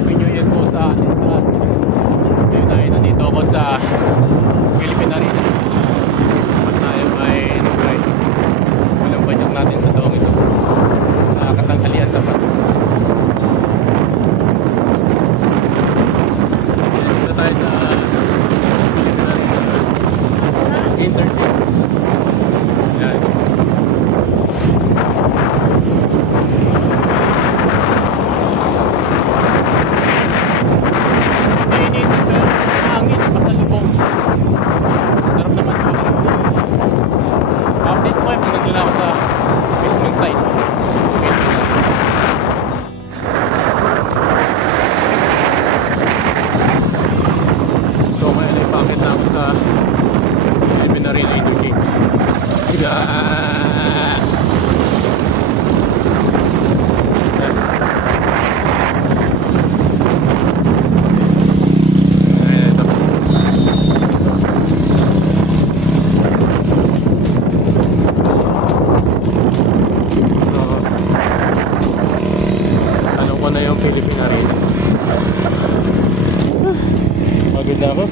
Happy New Year po sa atin lahat. Ngayon tayo nandito ako sa Philippine Arena. At tayo ay nag-ride. Walang banyak natin sa doong ito. Nakatanghalian na pa. Dito tayo sa Philippine Arena. Entertainment. Yan. Philippine Arena. Pagod na ako.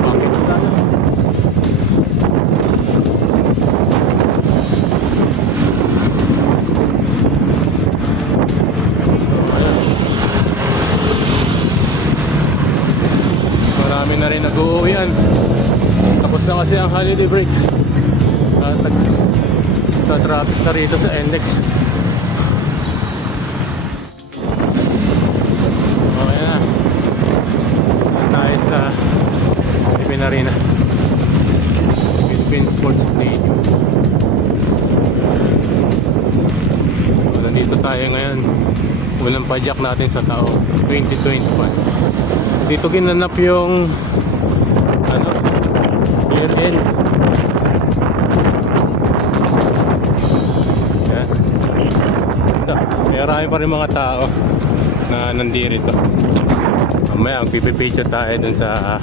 Bakit na tayo? Marami na rin nag-uuwian. Tapos na kasi ang holiday break. Sa traffic na rito sa NLEX. Okay na. Tayo sa Philippine Arena, Philippine Sports Stadium. So, nandito tayo ngayon. Unang padyak natin sa taong 2021. Dito ginanap yung year end. Marami pa rin mga tao na nandito. Mamaya magpipicture tayo dun sa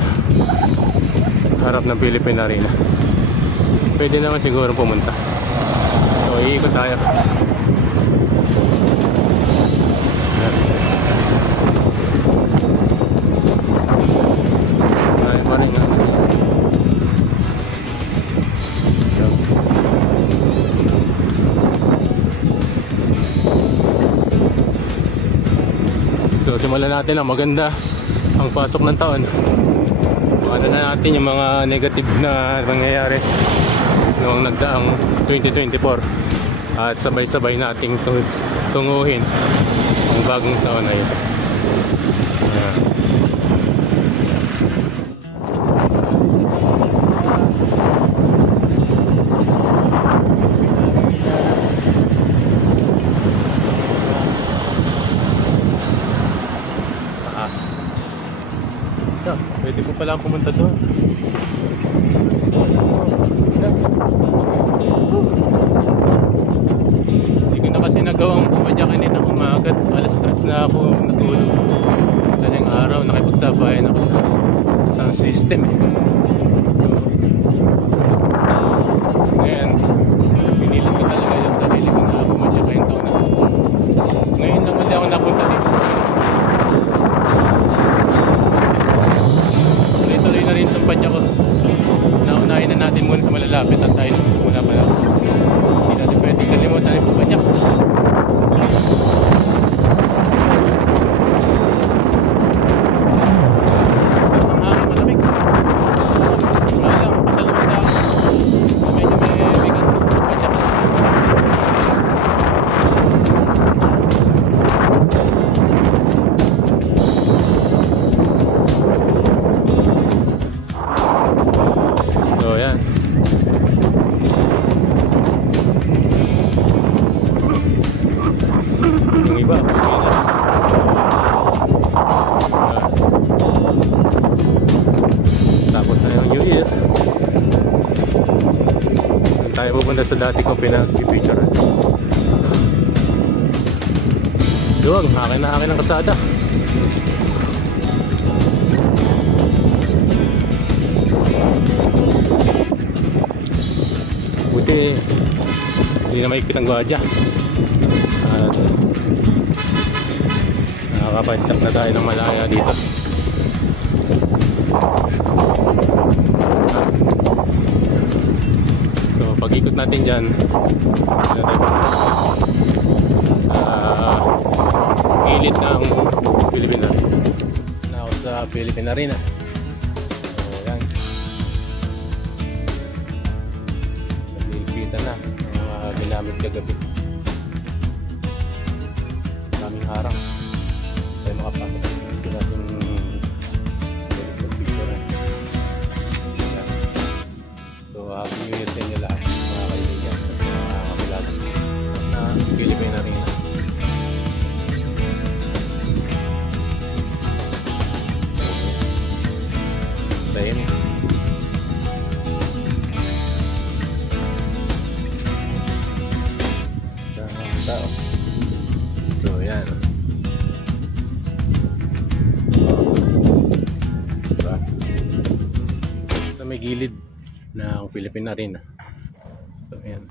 harap ng Philippine Arena. Pwede naman siguro pumunta. So iikot tayo. Tayo pa rin nga. So simulan natin ang maganda ang pasok ng taon. Ano na natin yung mga negative na nangyayari noong nagdaang 2024 at sabay-sabay nating tunguhin ang bagong taon na yun. Pwede ko palang pumunta doon. Hindi ko na kasi nagawang pumadya kanina umagat. Alas 3 na ako natulog. Saling araw nakipagsabayan ako sa sound system Ngayon pinilit ko talaga yung sarili ko na pumadya kayong taon na. Ngayon na mali ako napunta dito. Tuloy na rin sa padya ko. Naunahin na natin muna sa malalapit at tayo muna pala. Hindi natin pwede kalimutan yung padya. Tayo pupunta sa dati kong pinag-picture. Duwag, akin na akin ang kasada. Buti hindi na maikit ang gwadya. At nakakapagtak na tayo ng malaya dito. So pag-ikot natin dyan sa gilid ng Philippine Arena. Na ako sa Philippine Arena. So yan, nagligpitan na ang mga ginamit kagabi. Daming harang tayo makapasok sa natin picture. So happy new year sa inyo lahat mga kaibigan at mga kapilag na Philippine Arena. Ayan. Tao. So yan. Diba? Sa may gilid ng Philippine Arena. So yan.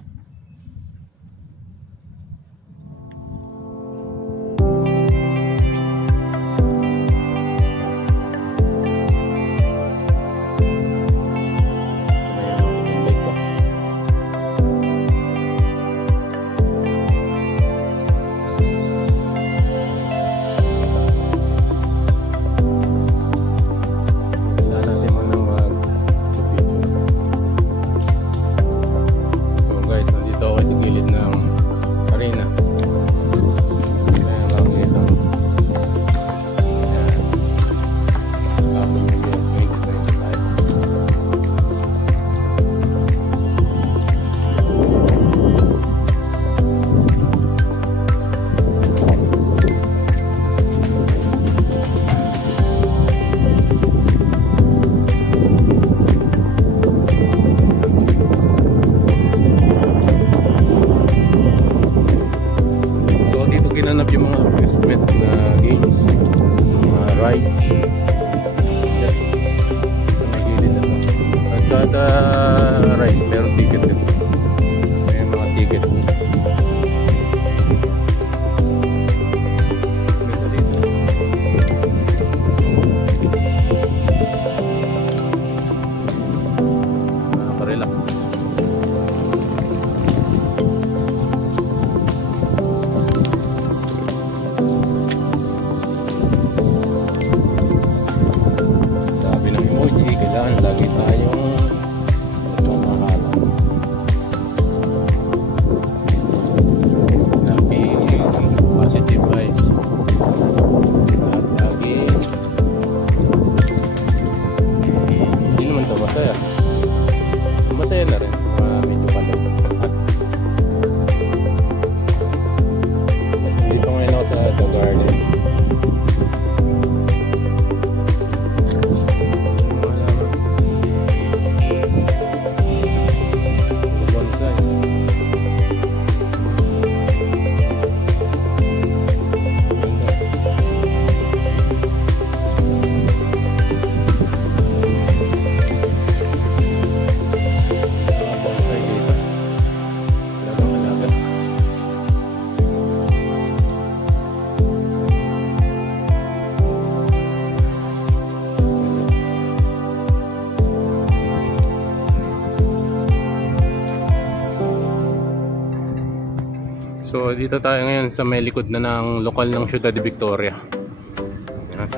Ginanap yung mga amusement na games, mga rides. Yan. Sa may gilid na ito. At kada rides meron ticket dito. May mga ticket. Ganda dito. Nakaka-relax. Lagi tayong magmamahalan. Lagi positive vibes. At lagi hindi naman ito masaya. Masaya na rin. Medyo palit. Dito ngayon ako sa The Garden. So dito tayo ngayon sa may likod na ng lokal ng Ciudad de Victoria. Ayan.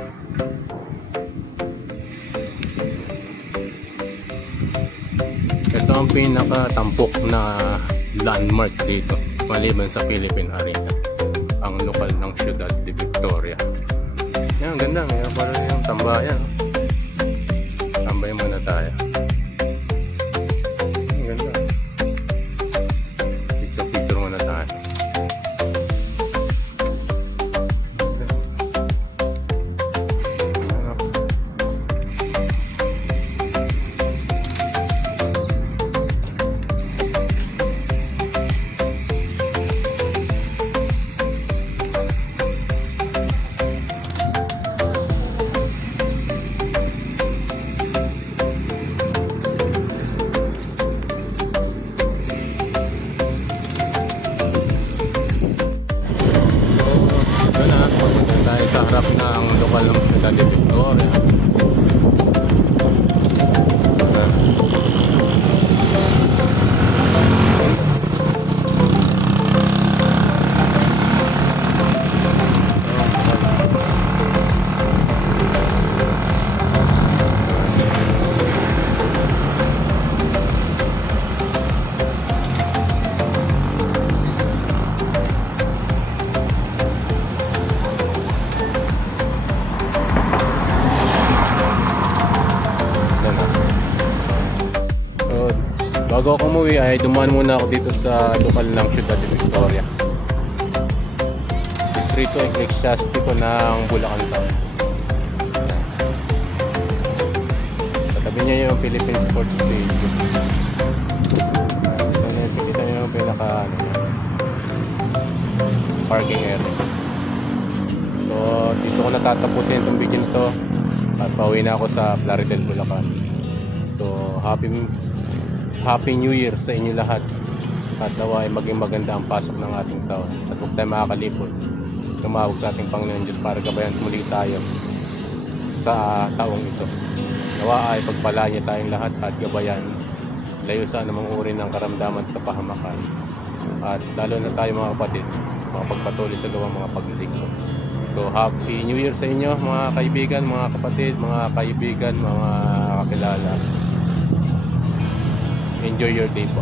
Ito ang pinakatampok na landmark dito maliban sa Philippine Arena, ang lokal ng Ciudad de Victoria. Yan, ganda. Ngayon para yung tambayan. Tambay muna tayo. Ganda. Picture muna tayo. Bago ako umuwi ay dumaan muna ako dito sa lokal ng Ciudad de Victoria, distrito ecclesiastico ng Bulacan Town. Katabi niya yung Philippine Sports Stadium. Ito yung pinaka parking area. So dito ko natatapusin itong video nito at pauwi na ako sa Plaridel, Bulacan. So Happy New Year sa inyo lahat at nawa ay maging maganda ang pasok ng ating taon at huwag tayo makakalimot tumawag sa ating Panginoon Diyos para gabayan muli tayo sa taong ito. Nawa ay pagpala niya tayong lahat at gabayan layo sa anumang uri ng karamdaman at kapahamakan, at lalo na tayo mga kapatid makapagpatuloy sa gawang mga paglilingkod. So Happy New Year sa inyo mga kaibigan, mga kapatid, mga kaibigan, mga kakilala. Enjoy your day po.